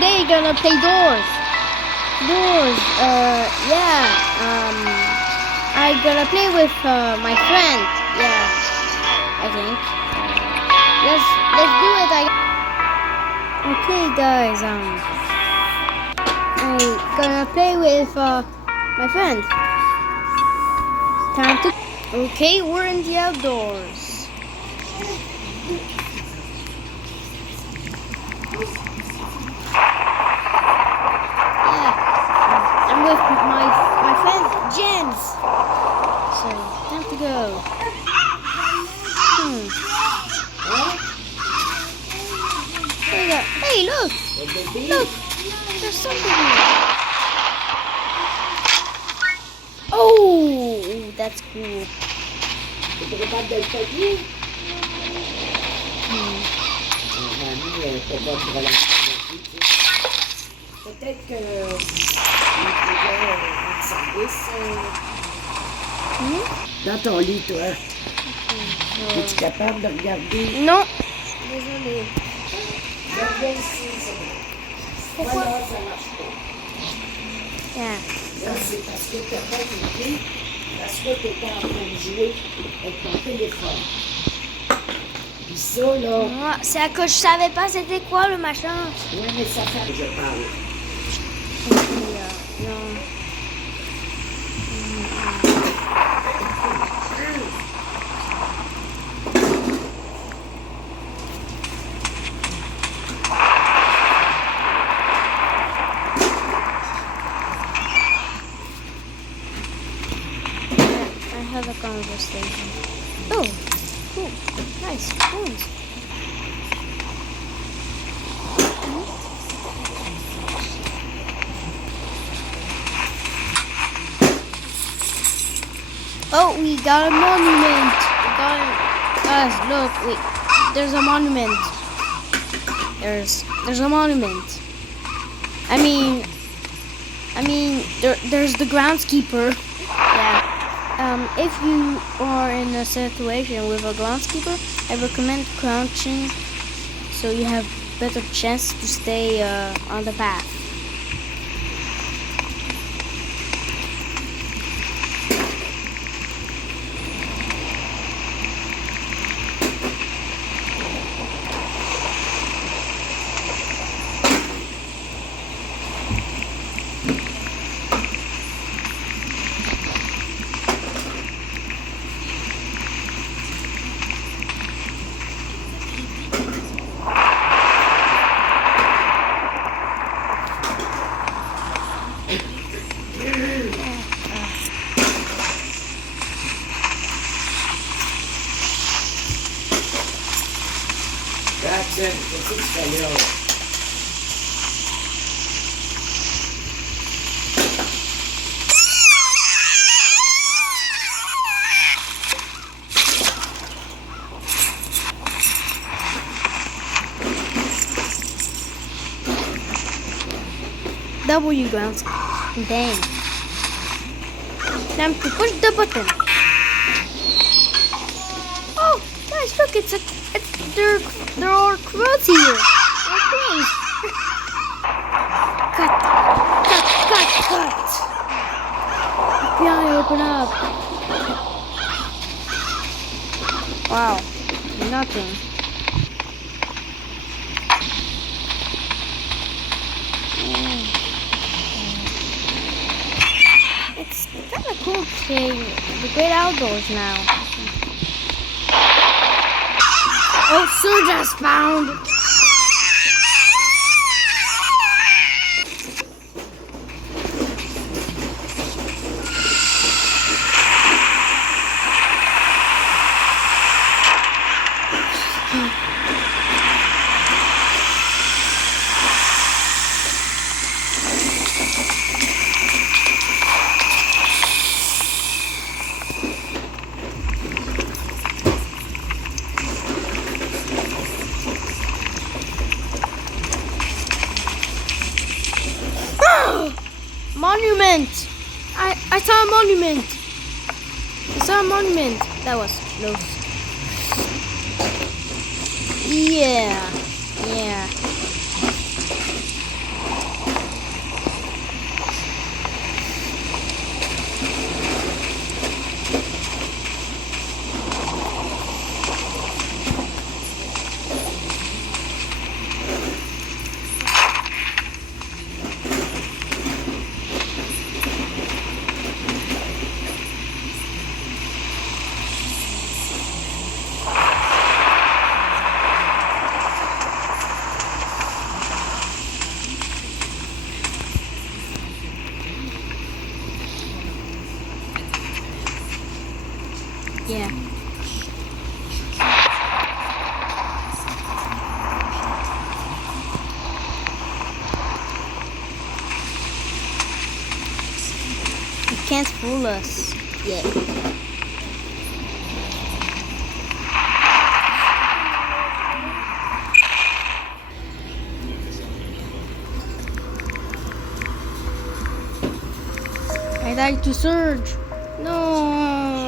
today gonna play doors. Doors. Yeah. I gonna play with my friend. Yeah. I think. Let's do it. Okay, guys. I'm gonna play with my friend. Time to. Okay, we're in the outdoors. I'm with my friend James. So time to go. Hey, look! Look! There's something here. Oh, that's cool. Peut-être que service dans ton lit, toi. Es-tu capable de regarder? Non. Désolée. Regarde ici, Pourquoi? Voilà, ça marche pas. Yeah. Ça, c'est parce que tu n'as pas compris, parce que tu étais en train de jouer avec ton téléphone. Puis ça, là... C'est à cause je savais pas c'était quoi le machin. Oui, mais ça fait que je parle. Non. I have a conversation. Oh, cool. Nice. Phones. Oh, we got a monument. Guys, look, there's a monument. There's a monument. I mean, there's the groundskeeper. Yeah. If you are in a situation with a groundskeeper, I recommend crouching, so you have better chance to stay on the path. Jackson, qu'est-ce que tu fais là? W grounds. Dang. Time to push the button. Oh, guys, look! There are crows here. Crows. Cut. FBI, open up. Wow. Nothing. It's kind of cool to see the great outdoors now. Oh, Sir just found. Monument! I saw a monument! That was close. Yeah. can't fool us yet. I died to Surge. No.